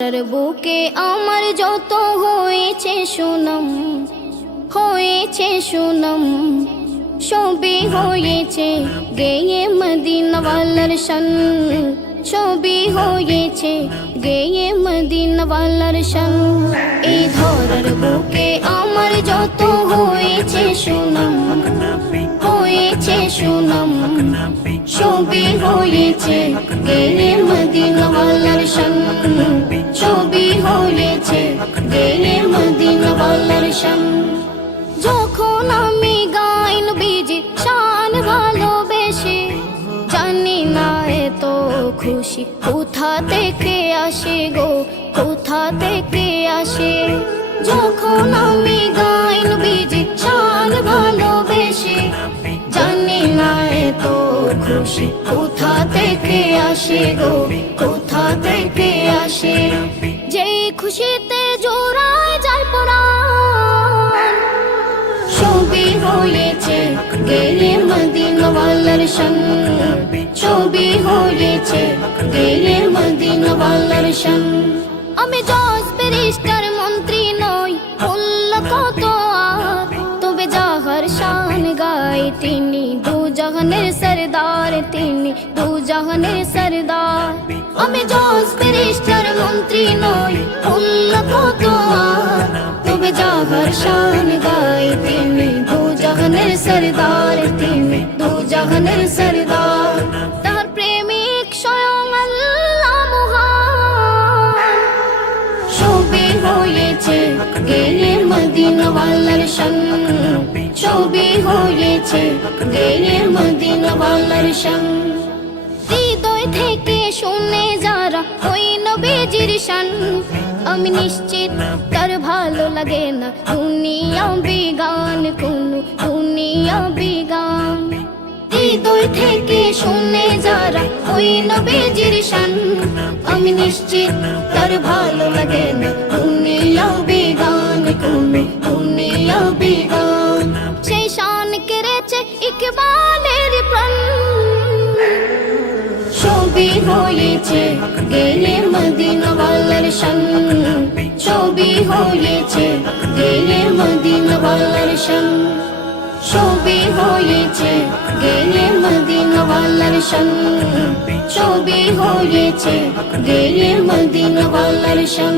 বুকে আমার যত হয়েছে সুনাম সবই হয়েছে গেয়ে মদিনা ওয়ালার শান, সবই হয়েছে গেয়ে মদিনা ওয়ালার শান। এই ধরার বুকে আমার যত হয়েছে সুনাম সবই হয়েছে গেয়ে মদিনা ওয়ালার শান, সবই হয়েছে গেয়ে মদিনা ওয়ালার শান। যখন আমি গাই নবীজির শান ভালোবেসে, জানি না এত খুশি কোথা থেকে আসে গো, কোথা থেকে আসে। যখন আমি গাই নবীজির শান ভালোবেসে, জানি না এত খুশি কোথা থেকে আসে গো, কোথা থেকে আসে। যেই খুশিতে জোড়ায় যায় পরাণ, সবই হয়েছে গেয়ে মদিনা ওয়ালার শান, সবই হয়েছে গেয়ে মদিনা ওয়ালার শান। আমি জজ ব্যারিস্টার মন্ত্রী নই, বলল কত আর, তবে যাহার শান গাই তিনি দু জাহানের সরদার, তিনি দু জাহানের সরদার। আমি জজ ব্যারিস্টার মন্ত্রী নই, বলল কত আর, তবে যাহার শান গাই তিনি দু জাহানের সরদার, তিনি দু জাহানের সরদার। তার প্রেমিক স্বয়ং আল্লাহ মহান, সবই হয়েছে গেয়ে মদিনা ওয়ালার শান, সবই হয়েছে গেয়ে মদিনা ওয়ালার শান। হৃদয় থেকে শুনে যারা ওই নবীজির শান, আমি নিশ্চিত তার ভালো লাগে না দুনিয়া বিগান, কোন দুনিয়া বিগান। হৃদয় থেকে শুনে যারা ওই নবীজির শান, আমি নিশ্চিত তার ভালো লাগে না দুনিয়া বিগান, কোন দুনিয়া বিগান। সেই শান কেড়েছে ইকবালের প্রাণ, সবই হয়েছে গেয়ে মদিনা ওয়ালার শান, সবই হয়েছে গেয়ে মদিনা ওয়ালার শান, সবই হয়েছে গেয়ে মদিনা ওয়ালার শান, সবই হয়েছে গেয়ে মদিনা ওয়ালার শান।